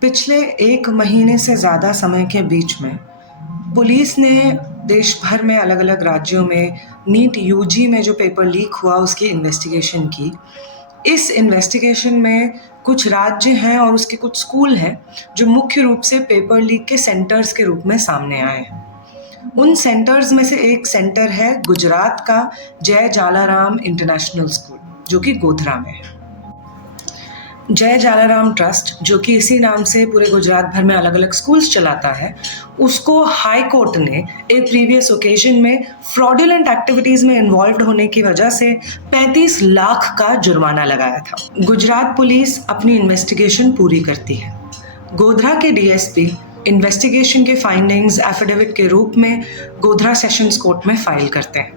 पिछले 1 महीने से ज़्यादा समय के बीच में पुलिस ने देश भर में अलग-अलग राज्यों में नीट यूजी में जो पेपर लीक हुआ उसकी इन्वेस्टिगेशन की। इस इन्वेस्टिगेशन में कुछ राज्य हैं और उसके कुछ स्कूल हैं जो मुख्य रूप से पेपर लीक के सेंटर्स के रूप में सामने आए हैं। उन सेंटर्स में से एक सेंटर है गुजरात का जय जालाराम इंटरनेशनल स्कूल, जो कि गोधरा में है। जय जालाराम ट्रस्ट, जो कि इसी नाम से पूरे गुजरात भर में अलग अलग स्कूल्स चलाता है, उसको हाई कोर्ट ने एक प्रीवियस ओकेजन में फ्रॉडुलेंट एक्टिविटीज़ में इन्वॉल्व होने की वजह से 35 लाख का जुर्माना लगाया था। गुजरात पुलिस अपनी इन्वेस्टिगेशन पूरी करती है। गोधरा के डीएसपी इन्वेस्टिगेशन के फाइंडिंग्स एफिडेविट के रूप में गोधरा सेशंस कोर्ट में फाइल करते हैं।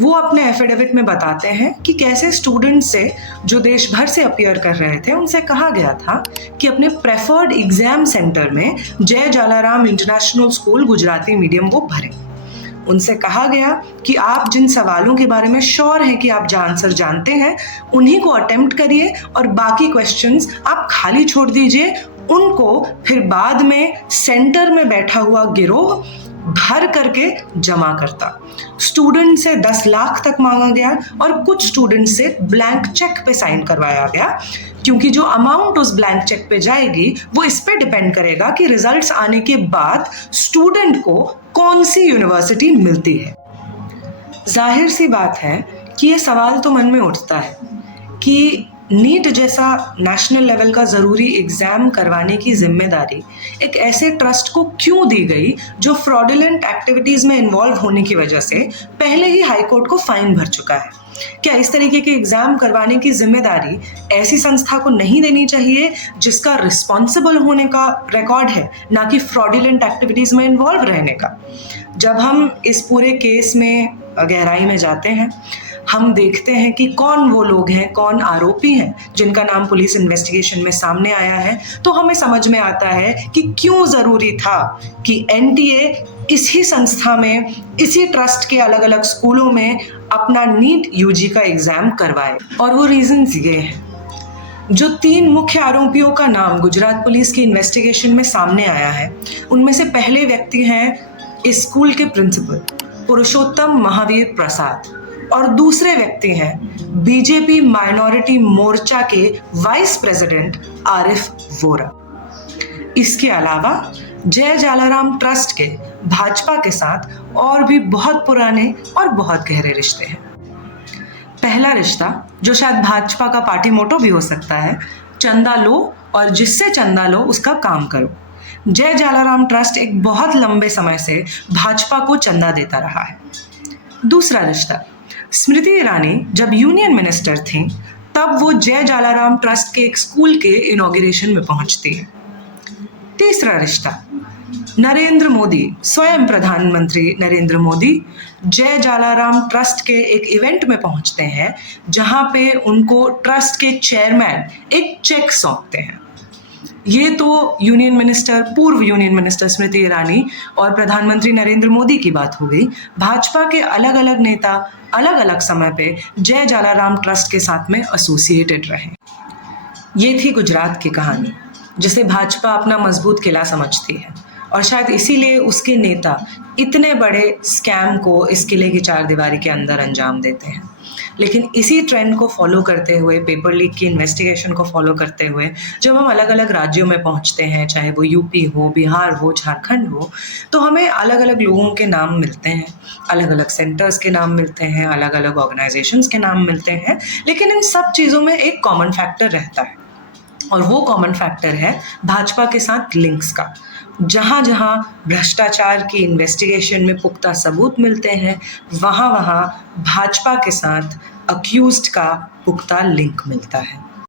वो अपने एफिडेविट में बताते हैं कि कैसे स्टूडेंट्स से जो देश भर से अपीयर कर रहे थे उनसे कहा गया था कि अपने प्रेफर्ड एग्जाम सेंटर में जय Jalaram international school Gujarati medium वो भरें। उनसे कहा गया कि आप जिन सवालों के बारे में श्योर हैं कि आप आंसर जानते हैं उन्हीं को अटेम्प्ट करिए और बाकी क्वेश्चंस आप खाली छोड़ दीजिए। उनको फिर बाद में सेंटर में बैठा हुआ गिरोह भर करके जमा करता। स्टूडेंट से 10 लाख तक मांगा गया और कुछ स्टूडेंट से ब्लैंक चेक पे साइन करवाया गया, क्योंकि जो अमाउंट उस ब्लैंक चेक पे जाएगी वो इस पे डिपेंड करेगा कि रिजल्ट्स आने के बाद स्टूडेंट को कौन सी यूनिवर्सिटी मिलती है। जाहिर सी बात है कि ये सवाल तो मन में उठता है कि नीट जैसा नेशनल लेवल का ज़रूरी एग्ज़ाम करवाने की जिम्मेदारी एक ऐसे ट्रस्ट को क्यों दी गई जो फ्रॉडुलेंट एक्टिविटीज़ में इन्वॉल्व होने की वजह से पहले ही हाई कोर्ट को फाइन भर चुका है। क्या इस तरीके के एग्ज़ाम करवाने की जिम्मेदारी ऐसी संस्था को नहीं देनी चाहिए जिसका रिस्पॉन्सिबल होने का रिकॉर्ड है, ना कि फ्रॉडुलेंट एक्टिविटीज़ में इन्वॉल्व रहने का? जब हम इस पूरे केस में गहराई में जाते हैं, हम देखते हैं कि कौन वो लोग हैं, कौन आरोपी हैं जिनका नाम पुलिस इन्वेस्टिगेशन में सामने आया है, तो हमें समझ में आता है कि क्यों ज़रूरी था कि एनटीए इसी संस्था में, इसी ट्रस्ट के अलग अलग स्कूलों में अपना नीट यूजी का एग्ज़ाम करवाए। और वो रीजंस ये हैं। जो 3 मुख्य आरोपियों का नाम गुजरात पुलिस की इन्वेस्टिगेशन में सामने आया है, उनमें से पहले व्यक्ति हैं इस स्कूल के प्रिंसिपल पुरुषोत्तम महावीर प्रसाद और दूसरे व्यक्ति हैं बीजेपी माइनॉरिटी मोर्चा के वाइस प्रेसिडेंट आरिफ वोरा। इसके अलावा जय जालाराम ट्रस्ट के भाजपा के साथ और भी बहुत पुराने और बहुत गहरे रिश्ते हैं। पहला रिश्ता, जो शायद भाजपा का पार्टी मोटो भी हो सकता है, चंदा लो और जिससे चंदा लो उसका काम करो। जय जालाराम ट्रस्ट एक बहुत लंबे समय से भाजपा को चंदा देता रहा है। दूसरा रिश्ता, स्मृति ईरानी जब यूनियन मिनिस्टर थी तब वो जय जालाराम ट्रस्ट के एक स्कूल के इनॉग्रेशन में पहुंचती है। तीसरा रिश्ता, नरेंद्र मोदी, स्वयं प्रधानमंत्री नरेंद्र मोदी जय जालाराम ट्रस्ट के एक इवेंट में पहुंचते हैं जहां पे उनको ट्रस्ट के चेयरमैन एक चेक सौंपते हैं। ये तो यूनियन मिनिस्टर, पूर्व यूनियन मिनिस्टर स्मृति ईरानी और प्रधानमंत्री नरेंद्र मोदी की बात हो गई। भाजपा के अलग अलग नेता अलग अलग समय पे जय जालाराम ट्रस्ट के साथ में एसोसिएटेड रहे। ये थी गुजरात की कहानी, जिसे भाजपा अपना मजबूत किला समझती है और शायद इसीलिए उसके नेता इतने बड़े स्कैम को इस किले की चारदीवारी के अंदर अंजाम देते हैं। लेकिन इसी ट्रेंड को फॉलो करते हुए, पेपर लीक की इन्वेस्टिगेशन को फॉलो करते हुए जब हम अलग अलग राज्यों में पहुंचते हैं, चाहे वो यूपी हो, बिहार हो, झारखंड हो, तो हमें अलग अलग लोगों के नाम मिलते हैं, अलग अलग सेंटर्स के नाम मिलते हैं, अलग अलग ऑर्गेनाइजेशंस के नाम मिलते हैं। लेकिन इन सब चीज़ों में एक कॉमन फैक्टर रहता है और वो कॉमन फैक्टर है भाजपा के साथ लिंक्स का। जहाँ जहाँ भ्रष्टाचार की इन्वेस्टिगेशन में पुख्ता सबूत मिलते हैं, वहाँ वहाँ भाजपा के साथ अक्यूज्ड का पुख्ता लिंक मिलता है।